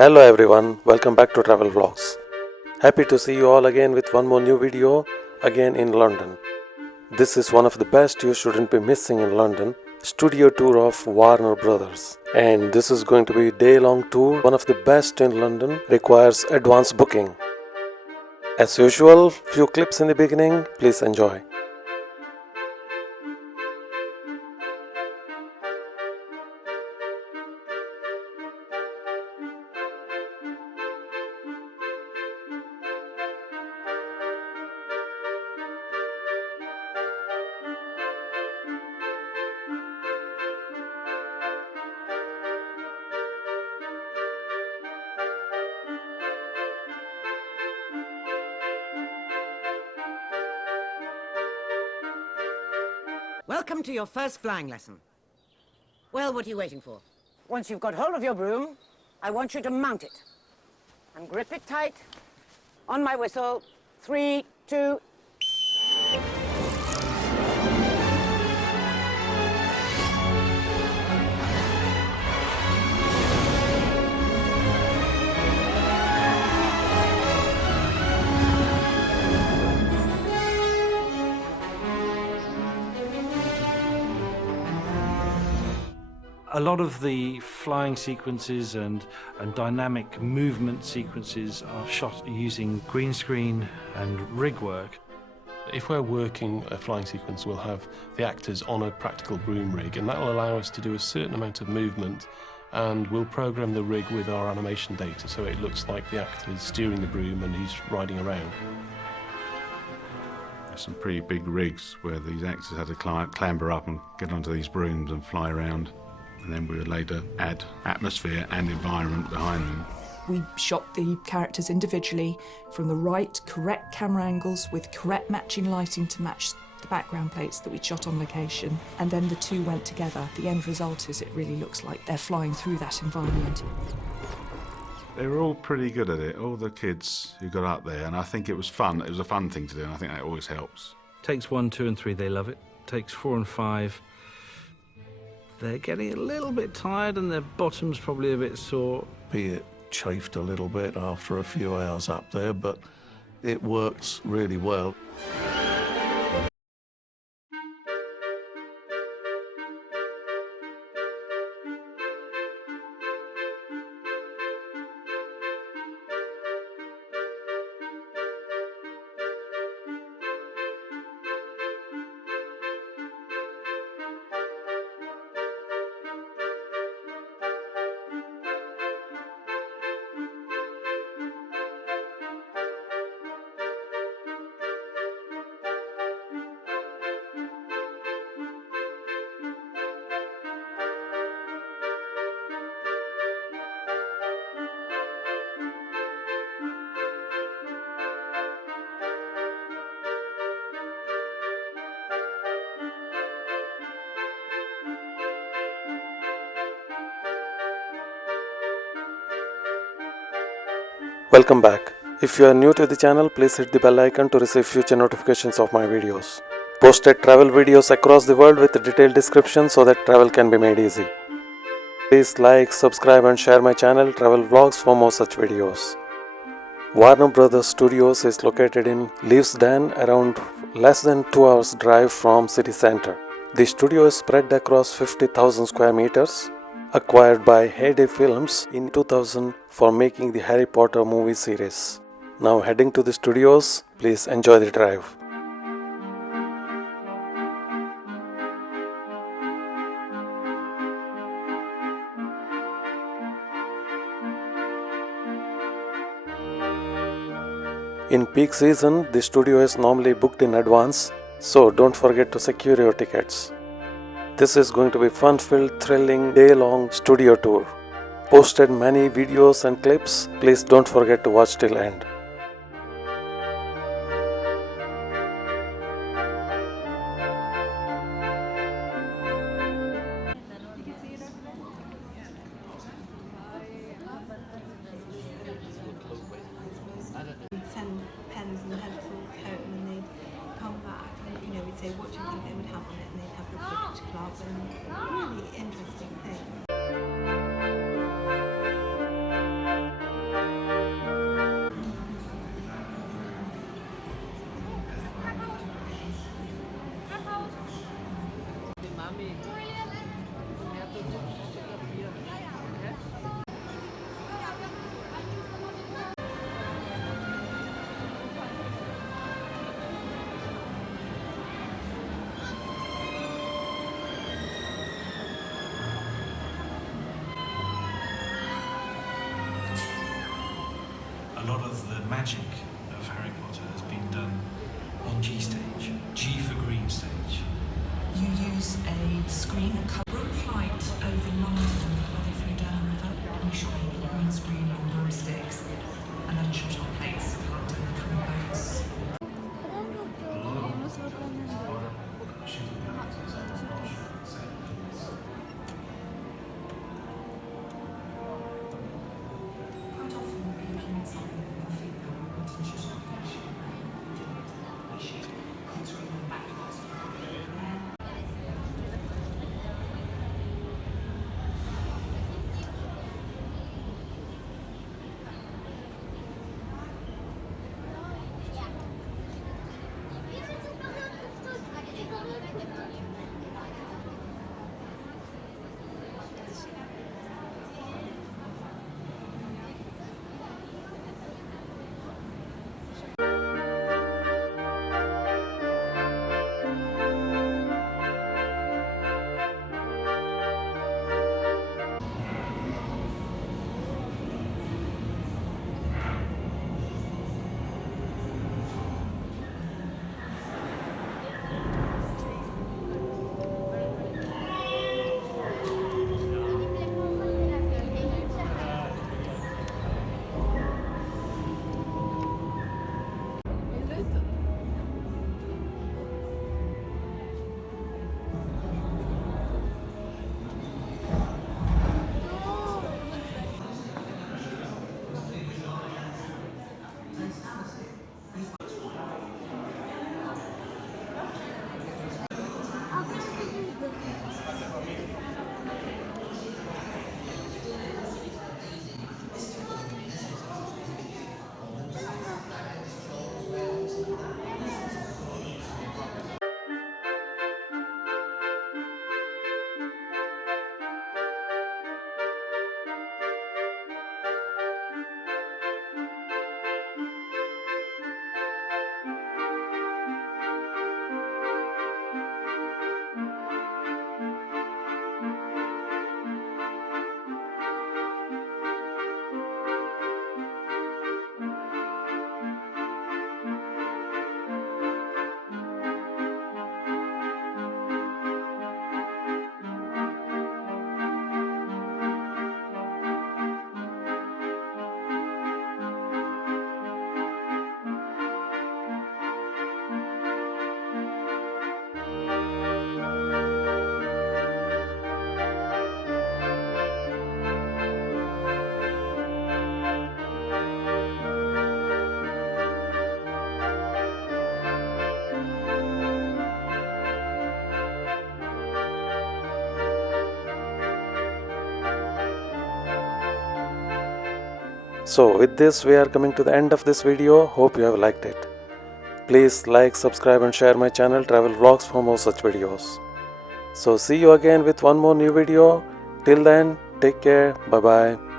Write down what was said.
Hello everyone, welcome back to Travel Vlogs. Happy to see you all again with one more new video, again in London. This is one of the best you shouldn't be missing in London, studio tour of Warner Brothers. And this is going to be a day-long tour, one of the best in London, requires advance booking. As usual, few clips in the beginning, please enjoy. Welcome to your first flying lesson. Well, what are you waiting for? Once you've got hold of your broom, I want you to mount it. And grip it tight. On my whistle. 3, 2... A lot of the flying sequences and dynamic movement sequences are shot using green screen and rig work. If we're working a flying sequence, we'll have the actors on a practical broom rig, and that will allow us to do a certain amount of movement, and we'll program the rig with our animation data so it looks like the actor's steering the broom and he's riding around. There's some pretty big rigs where these actors had to clamber up and get onto these brooms and fly around. And then we would later add atmosphere and environment behind them. We shot the characters individually from the right, correct camera angles with correct matching lighting to match the background plates that we shot on location. And then the two went together. The end result is it really looks like they're flying through that environment. They were all pretty good at it, all the kids who got up there, and I think it was fun. It was a fun thing to do, and I think that always helps. Takes 1, 2 and 3, they love it. Takes 4 and 5. They're getting a little bit tired and their bottom's probably a bit sore. Be it chafed a little bit after a few hours up there, but it works really well. Welcome back. If you are new to the channel, please hit the bell icon to receive future notifications of my videos. Posted travel videos across the world with a detailed description so that travel can be made easy. Please like, subscribe and share my channel Travel Vlogs for more such videos. Warner Brothers Studios is located in Leavesden, around less than 2 hours drive from city center. The studio is spread across 50,000 square meters. Acquired by Heyday Films in 2000 for making the Harry Potter movie series. Now heading to the studios, please enjoy the drive. In peak season, the studio is normally booked in advance, so don't forget to secure your tickets. This is going to be fun-filled, thrilling, day-long studio tour. Posted many videos and clips. Please don't forget to watch till end. Send pens and pencils home and they'd come back and we'd say what do you think they would have on it, and they'd have the Quidditch club and really interesting things. a lot of the magic of Harry Potter has been done on G stage. G for green stage. You use a screen, a cover flight over London where they flew down the river. We shot on green screen on broomsticks and then shot on plates of London from boats. Quite often we'll be looking at something with our feet that we want to shoot on location. We shoot on screen and backwards. So with this we are coming to the end of this video. Hope you have liked it. Please like, subscribe and share my channel Travel Vlogs for more such videos. So see you again with one more new video. Till then, take care. Bye bye.